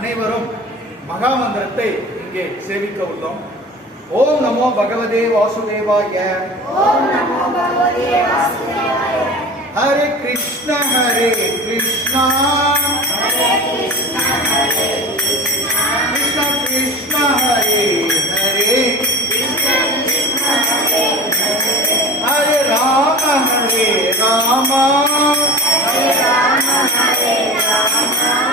அனைவரும் மகா மந்திரத்தை இங்கே சேவிக்க உள்ளோம். ஓம் நமோ பகவதே வாசுதேவாய. ஓம் நமோ பகவதே வாசுதேவாய. ஹரே கிருஷ்ணா கிருஷ்ணா கிருஷ்ணா கிருஷ்ணா ஹரே ஹரே ஹரே ராம ராம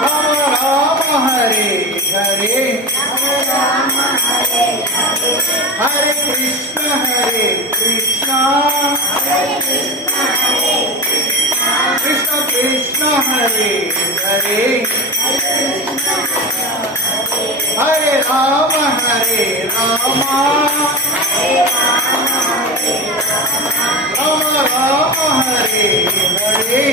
ராம ராம ஹரே ஹரே ஹரே கிருஷ்ணா கிருஷ்ணா கிருஷ்ணா ஹரே ஹரே ஹரே ராம ராம ராம ராம ஹரே ஹரே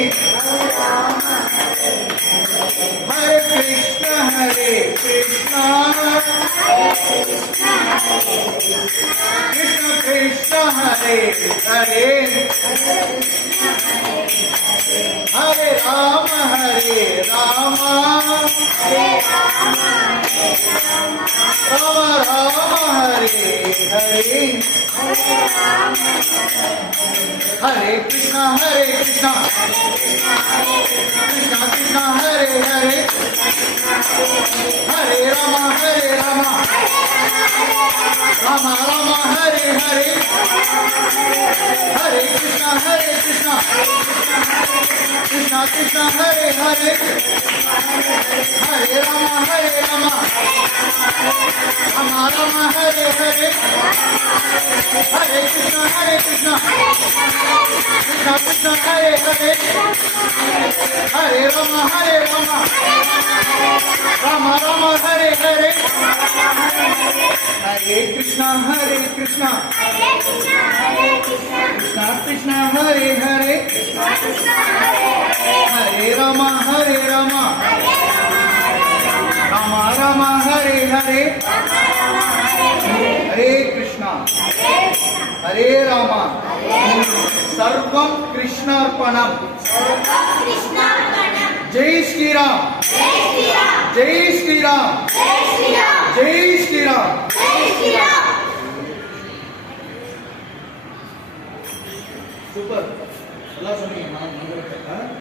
ஹரே கிருஷ்ணா கிருஷ்ணா கிருஷ்ண கிருஷ்ண ஹரே ஹரே ஹரே ராம ராம ராம ராம ஹரே ஹரே ஹரே கிருஷ்ணா கிருஷ்ணா கிருஷ்ணா ஹரே ஹரே ஹரே ராம ராம ராம ஹரே ஹரே ஹரே கிருஷ்ணா கிருஷ்ணா கிருஷ்ணா ஹரே ஹரே ஹரே ராம ராம ராம ஹரே ஹரே ஹரே கிருஷ்ணா கிருஷ்ணா கிருஷ்ணா ஹரே ஹரே ஹரே ராம ராம ராம ஹரே ஹரே ஹரே கிருஷ்ணா கிருஷ்ணா கிருஷ்ணா கிருஷ்ணா ஹரே ஹரே ஹரே ராம ராம ராம ஹரே ஹரே ஹரே கிருஷ்ணா ஹரே ராம சர்வம் கிருஷ்ணார்ப்பணம். ஜெய் ஸ்ரீராம் ஜெய் ஸ்ரீராம் ஜெய் ஸ்ரீராம். சூப்பர், நல்லா சொன்னீங்க.